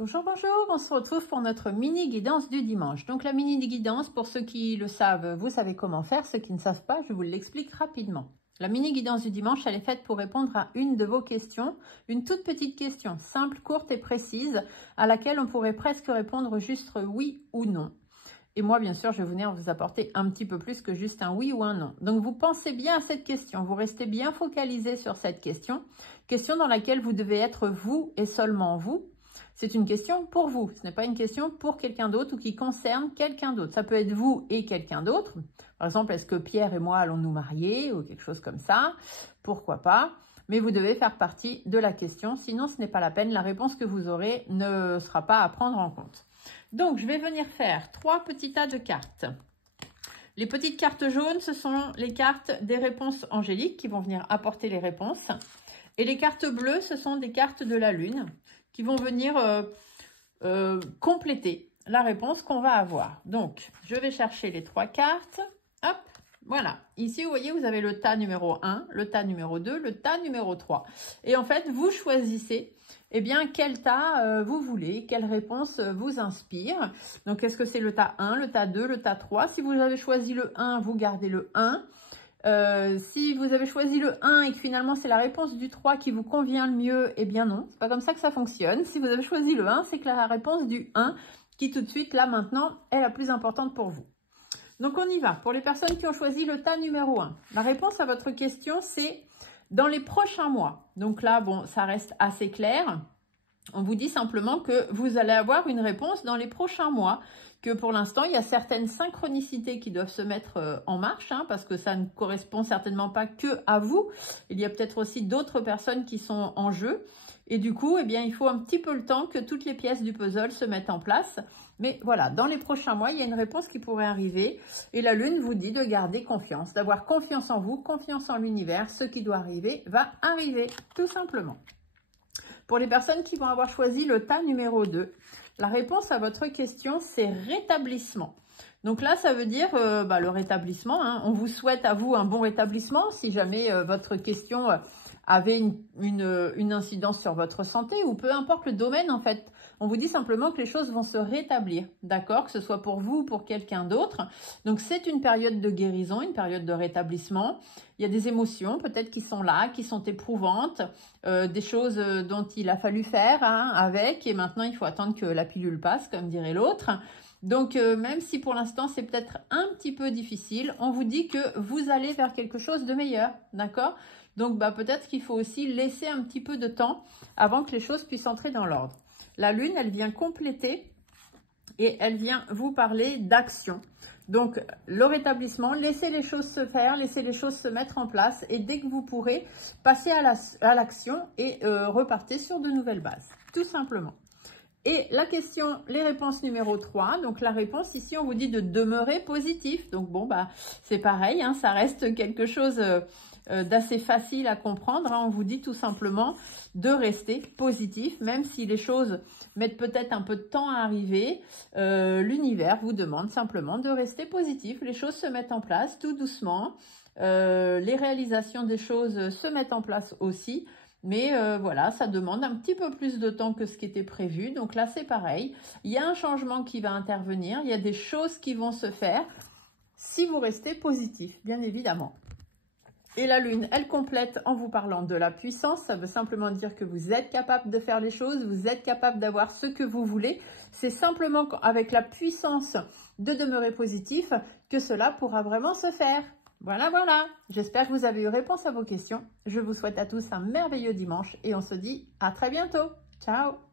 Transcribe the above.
Bonjour, bonjour, on se retrouve pour notre mini guidance du dimanche. Donc la mini guidance, pour ceux qui le savent, vous savez comment faire. Ceux qui ne savent pas, je vous l'explique rapidement. La mini guidance du dimanche, elle est faite pour répondre à une de vos questions, une toute petite question, simple, courte et précise, à laquelle on pourrait presque répondre juste oui ou non. Et moi, bien sûr, je vais venir vous apporter un petit peu plus que juste un oui ou un non. Donc, vous pensez bien à cette question, vous restez bien focalisé sur cette question dans laquelle vous devez être vous et seulement vous. C'est une question pour vous, ce n'est pas une question pour quelqu'un d'autre ou qui concerne quelqu'un d'autre. Ça peut être vous et quelqu'un d'autre. Par exemple, est-ce que Pierre et moi allons nous marier ou quelque chose comme ça? Pourquoi pas? Mais vous devez faire partie de la question, sinon ce n'est pas la peine. La réponse que vous aurez ne sera pas à prendre en compte. Donc, je vais venir faire 3 petits tas de cartes. Les petites cartes jaunes, ce sont les cartes des réponses angéliques qui vont venir apporter les réponses. Et les cartes bleues, ce sont des cartes de la lune qui vont venir compléter la réponse qu'on va avoir. Donc, je vais chercher les 3 cartes. Hop, voilà. Ici, vous voyez, vous avez le tas numéro 1, le tas numéro 2, le tas numéro 3. Et en fait, vous choisissez bien, quel tas vous voulez, quelle réponse vous inspire. Donc, est-ce que c'est le tas 1, le tas 2, le tas 3? Si vous avez choisi le 1, vous gardez le 1. Si vous avez choisi le 1 et que finalement c'est la réponse du 3 qui vous convient le mieux, eh bien non, c'est pas comme ça que ça fonctionne. Si vous avez choisi le 1, c'est que la réponse du 1 qui tout de suite, là maintenant, est la plus importante pour vous. Donc on y va. Pour les personnes qui ont choisi le tas numéro 1, la réponse à votre question, c'est dans les prochains mois. Donc là, bon, ça reste assez clair. On vous dit simplement que vous allez avoir une réponse dans les prochains mois, que pour l'instant, il y a certaines synchronicités qui doivent se mettre en marche, parce que ça ne correspond certainement pas que à vous. Il y a peut-être aussi d'autres personnes qui sont en jeu. Et du coup, eh bien, il faut un petit peu le temps que toutes les pièces du puzzle se mettent en place. Mais voilà, dans les prochains mois, il y a une réponse qui pourrait arriver. Et la Lune vous dit de garder confiance, d'avoir confiance en vous, confiance en l'univers. Ce qui doit arriver va arriver, tout simplement. Pour les personnes qui vont avoir choisi le tas numéro 2, la réponse à votre question, c'est rétablissement. Donc là, ça veut dire le rétablissement. On vous souhaite à vous un bon rétablissement si jamais votre question avait une incidence sur votre santé ou peu importe le domaine en fait. On vous dit simplement que les choses vont se rétablir, d'accord? Que ce soit pour vous ou pour quelqu'un d'autre. Donc c'est une période de guérison, une période de rétablissement. Il y a des émotions peut-être qui sont là, qui sont éprouvantes, des choses dont il a fallu faire avec et maintenant il faut attendre que la pilule passe, comme dirait l'autre. Donc, même si pour l'instant, c'est peut-être un petit peu difficile, on vous dit que vous allez vers quelque chose de meilleur, d'accord? Donc, peut-être qu'il faut aussi laisser un petit peu de temps avant que les choses puissent entrer dans l'ordre. La Lune, elle vient compléter et elle vient vous parler d'action. Donc, le rétablissement, laissez les choses se faire, laissez les choses se mettre en place et dès que vous pourrez, passez à l'action et repartez sur de nouvelles bases, tout simplement. Et la question, les réponses numéro 3, donc la réponse ici, on vous dit de demeurer positif. Donc bon, c'est pareil, ça reste quelque chose d'assez facile à comprendre. On vous dit tout simplement de rester positif, même si les choses mettent peut-être un peu de temps à arriver. L'univers vous demande simplement de rester positif. Les choses se mettent en place tout doucement. Les réalisations des choses se mettent en place aussi. Mais voilà, ça demande un petit peu plus de temps que ce qui était prévu. Donc là, c'est pareil. Il y a un changement qui va intervenir. Il y a des choses qui vont se faire si vous restez positif, bien évidemment. Et la Lune, elle complète en vous parlant de la puissance. Ça veut simplement dire que vous êtes capable de faire les choses. Vous êtes capable d'avoir ce que vous voulez. C'est simplement avec la puissance de demeurer positif que cela pourra vraiment se faire. Voilà, voilà. J'espère que vous avez eu réponse à vos questions. Je vous souhaite à tous un merveilleux dimanche et on se dit à très bientôt. Ciao!